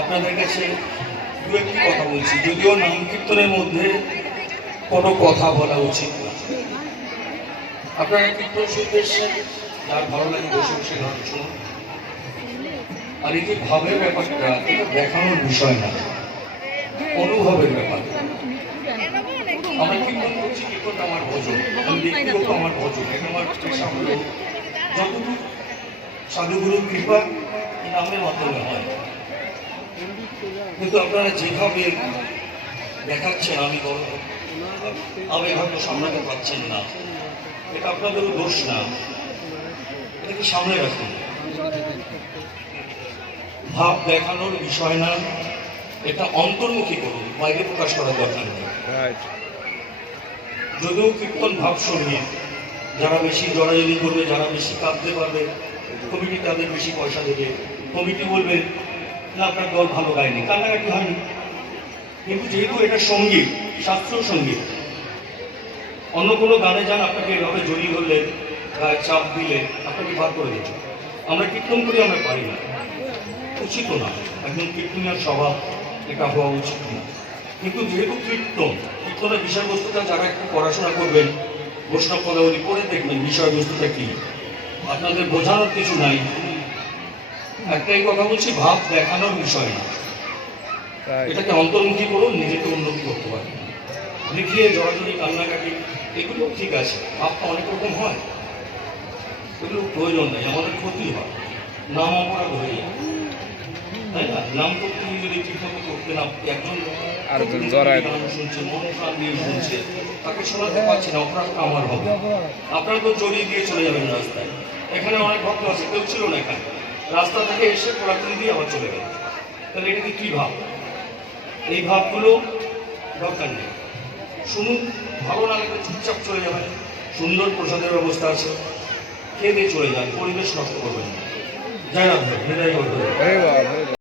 আপনাদের কাছে দু একটি কথা বলছি, যদিও নাম কীর্তনের মধ্যে কোনো কথা বলা উচিত না। আপনারা কীর্তন শুনতে এসেছেন, যার ভালো লাগে বসে বসে গান শুনুন। আর এই যে ভাবের ব্যাপারটা, এটা দেখানোর বিষয় না, অনুভবের ব্যাপার। আমরা কীর্তন করছি, কীর্তনটা আমার ভজন, আমি ব্যক্তিগত আমার ভজন, এটা আমার পেশা হলো যতটুকু সাধুগুরুর কৃপা নামের মাধ্যমে হয়। কিন্তু আপনারা যেভাবে দেখাচ্ছেন, আমি হয়তো সামলাতে পারছেন না, এটা আপনাদেরও দোষ না, এটাকে সামনে রাখুন। ভাব দেখানোর বিষয় না, এটা অন্তর্মুখী করুন, বাইরে প্রকাশ করার দরকার নেই। যদিও কীর্তন ভাব সঙ্গে যারা বেশি জড়াজড়ি করবে, যারা বেশি কাঁদতে পারবে, কমিটি তাদের বেশি পয়সা দেবে, কমিটি বলবে না আপনার দল ভালো গায়নি, কান্নাকাটি হয়নি। কিন্তু যেহেতু এটা সঙ্গীত, শাস্ত্রীয় সঙ্গীত, অন্য কোনো গানে যান, আপনাকে এভাবে জড়িয়ে ধরলে, গায়ে চাপ দিলে আপনাকে বার করে দিচ্ছে। আমরা কীর্তন করি, আমরা পারি না, উচিত না, একদম কীর্তনীয় স্বভাব এটা হওয়া উচিত না। কিন্তু যেহেতু কীর্তনের বিষয়বস্তুটা যারা একটু পড়াশোনা করবেন, বৈষ্ণব পদাবলী পড়ে দেখবেন বিষয়বস্তুটা কি, আপনাদের বোঝানোর কিছু নাই। একটাই কথা বলছি, ভাব দেখানোর বিষয় না, এটাকে অন্তর্মুখী করুন, নিজেকে উন্নতি করতে পারেন। দেখিয়ে জড়াজড়ি কান্নাকাটি এগুলো ঠিক আছে, ভাবটা অনেক রকম হয়, এগুলো প্রয়োজন নেই, আমাদের ক্ষতি হয়, নাম অপরাধ হয়ে যায়, তাই না? নাম করতে যদি ঠিকমতো করতে না, একজন আরেকজন জড়ায় গান শুনছে, মন প্রাণ দিয়ে শুনছে, তাকে শোনাতে পারছি না, অপরাধটা আমার হবে। আপনারা তো জড়িয়ে দিয়ে চলে যাবেন রাস্তায়। এখানে অনেক ভক্ত আছে, কেউ ছিল না এখানে, রাস্তা থেকে এসে কোলাকুলি দিয়ে আবার চলে গেল। তাহলে এটাকে কি ভাব? এই ভাবগুলো দরকার নেই। শুনুন, ভালো না লাগলে চুপচাপ চলে যাবেন। সুন্দর প্রসাদের ব্যবস্থা আছে, খেয়ে দিয়ে চলে যান, পরিবেশ নষ্ট করবেন না। জয় রাধে, হৃদয় বন্ধু। হরে বাবা, হরে